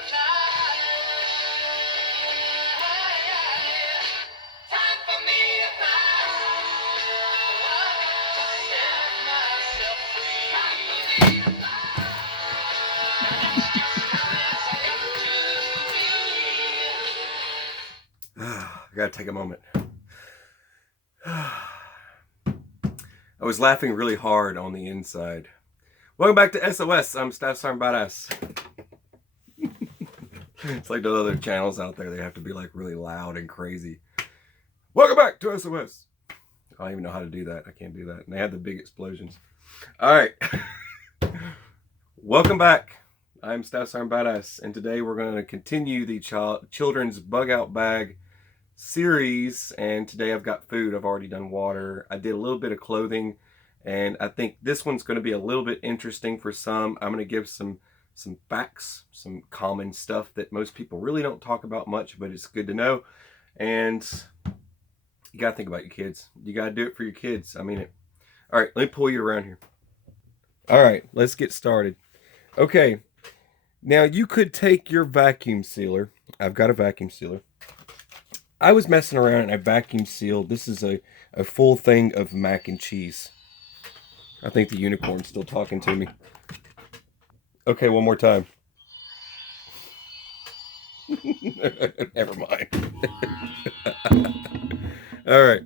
I gotta take a moment. I was laughing really hard on the inside. Welcome back to SOS. I'm Staff Sergeant Badass. It's like those other channels out there. They have to be like really loud and crazy. Welcome back to SOS. I don't even know how to do that. I can't do that. And they have the big explosions. All right. Welcome back. I'm Staff Sergeant Badass, and today we're going to continue the children's bug out bag series. And today I've got food. I've already done water. I did a little bit of clothing, and I think this one's going to be a little bit interesting for some. I'm going to give some facts, some common stuff that most people really don't talk about much, but it's good to know. And you got to think about your kids. You got to do it for your kids. I mean it. All right, let me pull you around here. All right, let's get started. Okay, now you could take your vacuum sealer. I've got a vacuum sealer. I was messing around and I vacuum sealed. This is a full thing of mac and cheese. I think the unicorn's still talking to me. Okay, one more time. Never mind. All right,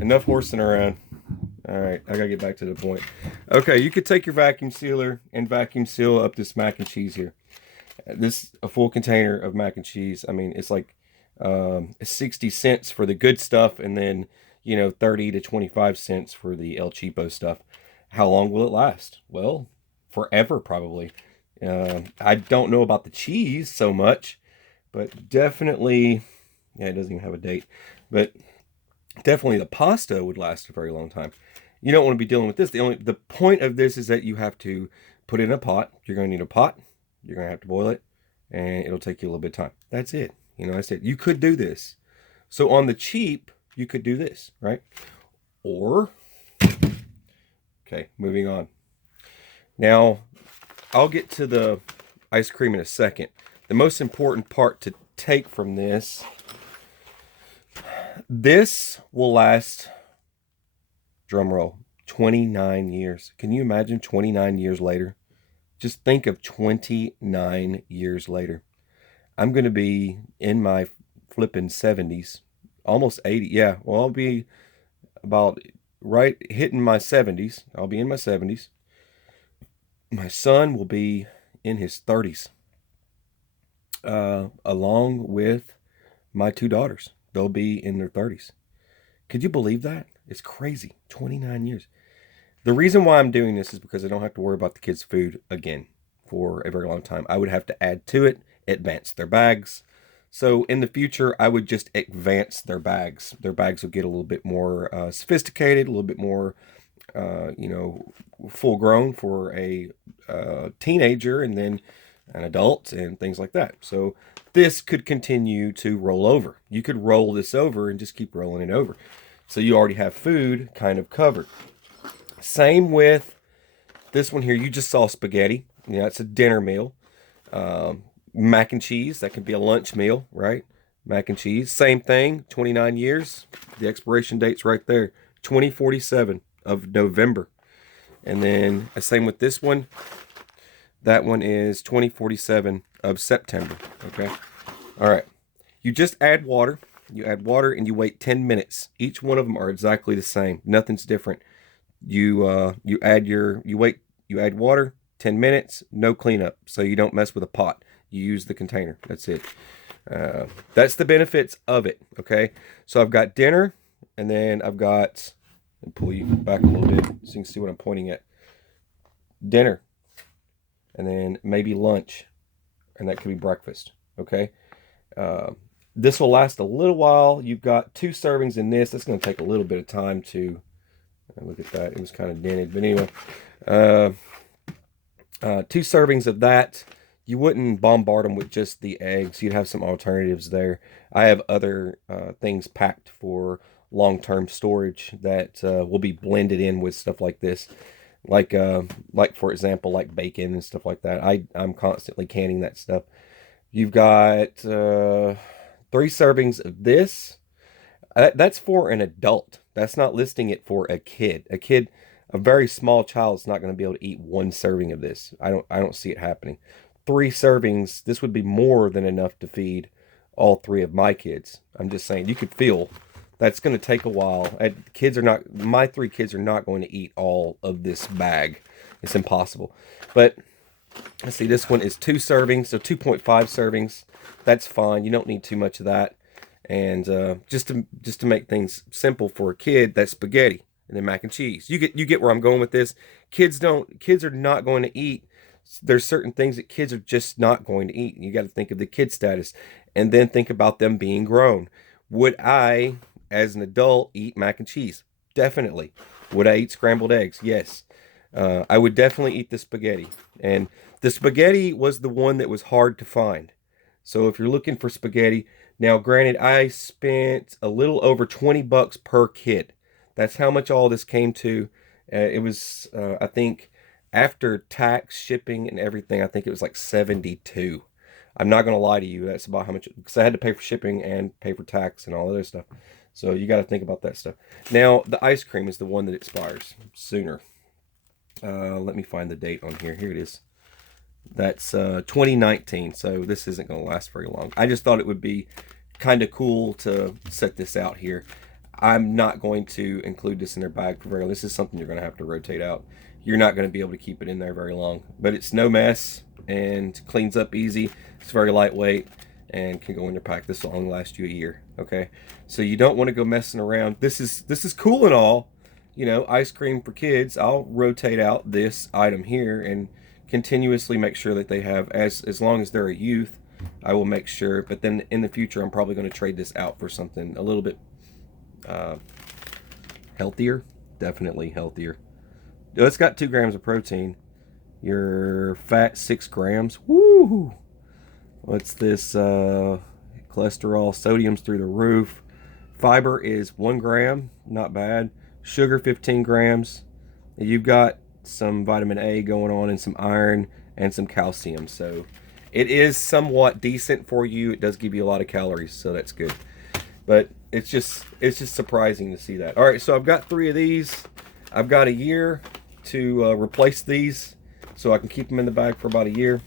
enough horsing around. All right, I gotta get back to the point. Okay, you could take your vacuum sealer and vacuum seal up this mac and cheese here. This a full container of mac and cheese. I mean, it's like 60 cents for the good stuff, and then 30 to 25 cents for the El Cheapo stuff. How long will it last? Well, forever probably. I don't know about the cheese so much, but definitely, yeah, it doesn't even have a date, but definitely the pasta would last a very long time. You don't want to be dealing with this. The point of this is that you have to put it in a pot. You're going to need a pot. You're going to have to boil it, and it'll take you a little bit of time. That's it. I said you could do this. So on the cheap, you could do this, right? Or, okay, moving on. Now, I'll get to the ice cream in a second. The most important part to take from this will last, drum roll, 29 years. Can you imagine 29 years later? Just think of 29 years later. I'm going to be in my flipping 70s, almost 80. Yeah, well, I'll be about right hitting my 70s. I'll be in my 70s. My son will be in his 30s, along with my two daughters. They'll be in their 30s. Could you believe that? It's crazy. 29 years. The reason why I'm doing this is because I don't have to worry about the kids' food again for a very long time. I would have to add to it, advance their bags. So in the future, I would just advance their bags. Their bags will get a little bit more sophisticated, a little bit more, full grown for a teenager and then an adult and things like that. So this could continue to roll over. You could roll this over and just keep rolling it over. So you already have food kind of covered. Same with this one here. You just saw spaghetti. It's a dinner meal. Mac and cheese, that could be a lunch meal, right? Mac and cheese, same thing, 29 years. The expiration date's right there, 2047 of November. And then same with this one. That one is 2047 of September, okay? All right, you just add water. You add water and you wait 10 minutes. Each one of them are exactly the same. Nothing's different. You add water, 10 minutes, no cleanup. So you don't mess with a pot. You use the container. That's it. That's the benefits of it, okay? So I've got dinner, and then I've got, and pull you back a little bit so you can see what I'm pointing at. Dinner, and then maybe lunch, and that could be breakfast, okay? This will last a little while. You've got 2 servings in this. That's going to take a little bit of time to, look at that. It was kind of dented, but anyway. 2 servings of that. You wouldn't bombard them with just the eggs. You'd have some alternatives there. I have other things packed for long-term storage that will be blended in with stuff like this. Like for example, like bacon and stuff like that. I'm constantly canning that stuff. You've got 3 servings of this. That's for an adult. That's not listing it for a kid. A very small child is not going to be able to eat 1 serving of this. I don't see it happening. 3 servings, this would be more than enough to feed all 3 of my kids. I'm just saying, you could feel that's going to take a while. My 3 kids are not going to eat all of this bag. It's impossible. But let's see, this one is 2 servings, so 2.5 servings. That's fine. You don't need too much of that. And just to make things simple for a kid, that's spaghetti and then mac and cheese. You get where I'm going with this. Kids are not going to eat. There's certain things that kids are just not going to eat. You got to think of the kid status and then think about them being grown. Would I, as an adult, eat mac and cheese? Definitely. Would I eat scrambled eggs? Yes. I would definitely eat the spaghetti. And the spaghetti was the one that was hard to find. So if you're looking for spaghetti, now granted, I spent a little over $20 per kid. That's how much all this came to. It was, I think, after tax, shipping, and everything, I think it was like 72. I'm not gonna lie to you. That's about how much, because I had to pay for shipping and pay for tax and all other stuff. So you got to think about that stuff. Now the ice cream is the one that expires sooner. Let me find the date on here. Here it is. That's 2019, so this isn't going to last very long. I just thought it would be kind of cool to set this out here. I'm not going to include this in their bag for very long. This is something you're going to have to rotate out. You're not going to be able to keep it in there very long, but it's no mess and cleans up easy. It's very lightweight and can go in your pack. This will only last you a year. Okay, so you don't want to go messing around. This is cool and all, ice cream for kids. I'll rotate out this item here and continuously make sure that they have, as long as they're a youth, I will make sure. But then in the future, I'm probably going to trade this out for something a little bit healthier. Definitely healthier. It's got 2 grams of protein. Your fat 6 grams. Woo! What's this? Cholesterol, sodium's through the roof. Fiber is 1 gram, not bad. Sugar 15 grams. You've got some vitamin A going on and some iron and some calcium. So it is somewhat decent for you. It does give you a lot of calories, so that's good. But it's just surprising to see that. All right, so I've got 3 of these. I've got a year to replace these, so I can keep them in the bag for about a year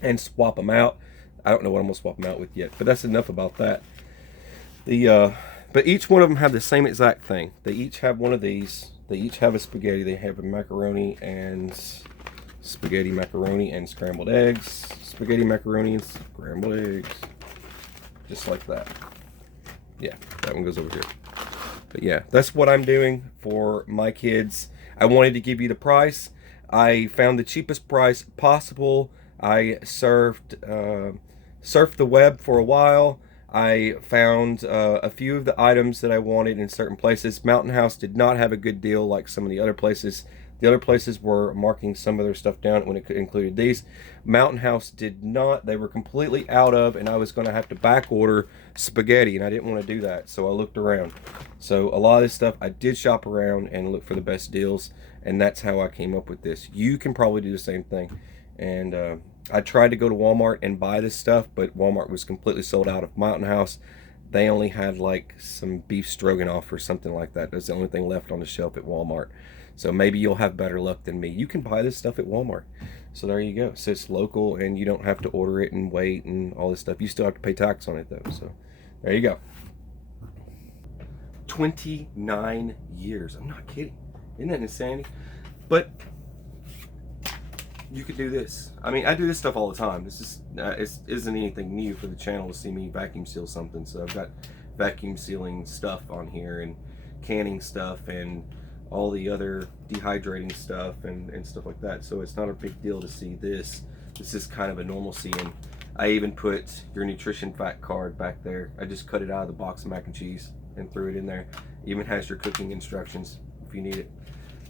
and swap them out. I don't know what I'm gonna swap them out with yet, but that's enough about that. But each one of them have the same exact thing. They each have one of these. They each have a spaghetti. They have a macaroni and scrambled eggs. Spaghetti, macaroni, and scrambled eggs. Just like that. Yeah, that one goes over here. But yeah, that's what I'm doing for my kids. I wanted to give you the price. I found the cheapest price possible. I surfed the web for a while. I found a few of the items that I wanted in certain places. Mountain House did not have a good deal like some of the other places. The other places were marking some of their stuff down when it included these. Mountain House did not. They were completely out of, and I was going to have to back order spaghetti, and I didn't want to do that, so I looked around. So a lot of this stuff, I did shop around and look for the best deals, and that's how I came up with this. You can probably do the same thing. And I tried to go to Walmart and buy this stuff, but Walmart was completely sold out of. Mountain House, they only had like some beef stroganoff or something like that. That's the only thing left on the shelf at Walmart. So maybe you'll have better luck than me. You can buy this stuff at Walmart. So there you go. So it's local and you don't have to order it and wait and all this stuff. You still have to pay tax on it though. So there you go. 29 years. I'm not kidding. Isn't that insanity? But you could do this. I mean, I do this stuff all the time. This is isn't anything new for the channel to see me vacuum seal something. So I've got vacuum sealing stuff on here and canning stuff and all the other dehydrating stuff and stuff like that. So it's not a big deal to see this. This is kind of a normalcy. And I even put your nutrition fact card back there. I just cut it out of the box of mac and cheese and threw it in there. It even has your cooking instructions if you need it.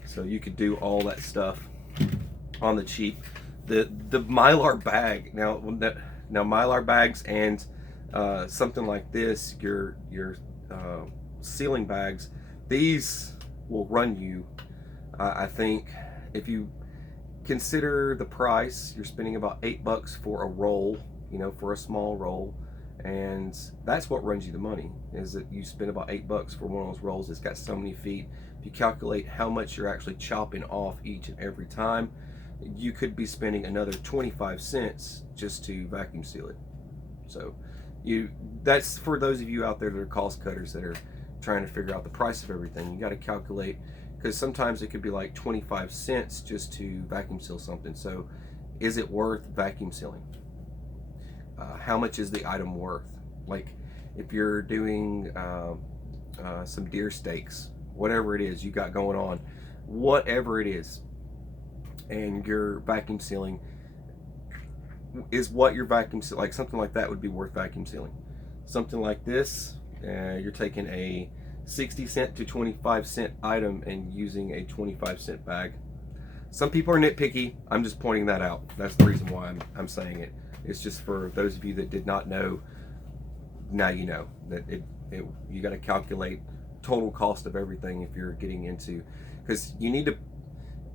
So you could do all that stuff on the cheap. The Mylar bag, now Mylar bags and something like this, your sealing bags, these will run you, I think, if you consider the price, you're spending about $8 for a roll for a small roll. And that's what runs you the money, is that you spend about $8 for one of those rolls. It's got so many feet. If you calculate how much you're actually chopping off each and every time, you could be spending another 25 cents just to vacuum seal it. So that's for those of you out there that are cost cutters that are trying to figure out the price of everything. You got to calculate, because sometimes it could be like 25 cents just to vacuum seal something. So is it worth vacuum sealing? How much is the item worth? Like if you're doing some deer steaks, whatever it is you got going on, whatever it is, and you're vacuum sealing, is what your vacuum seal, like something like that would be worth vacuum sealing. Something like this, you're taking a 60 cent to 25 cent item and using a 25-cent bag. Some people are nitpicky. I'm just pointing that out. That's the reason why I'm saying it. It's just for those of you that did not know. Now you know that you got to calculate total cost of everything if you're getting into, because you need to.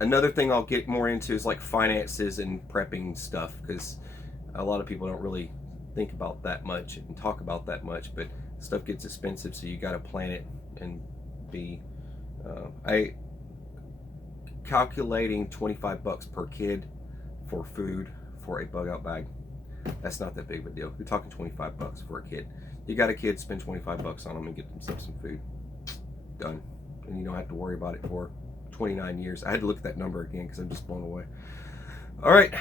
Another thing I'll get more into is like finances and prepping stuff, because a lot of people don't really think about that much and talk about that much, but stuff gets expensive, so you got to plan it and be. I calculating $25 per kid for food for a bug out bag. That's not that big of a deal. You're talking $25 for a kid. You got a kid, spend $25 on them and get themselves some food. Done. And you don't have to worry about it for 29 years. I had to look at that number again because I'm just blown away. All right.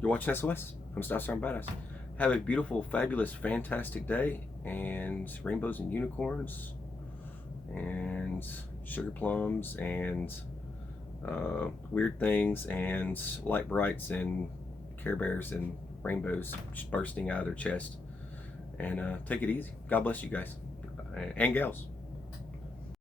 You're watching SOS. I'm Style Badass. Have a beautiful, fabulous, fantastic day, and rainbows and unicorns and sugar plums and weird things and light brights and Care Bears and rainbows bursting out of their chest. And take it easy. God bless you guys and gals.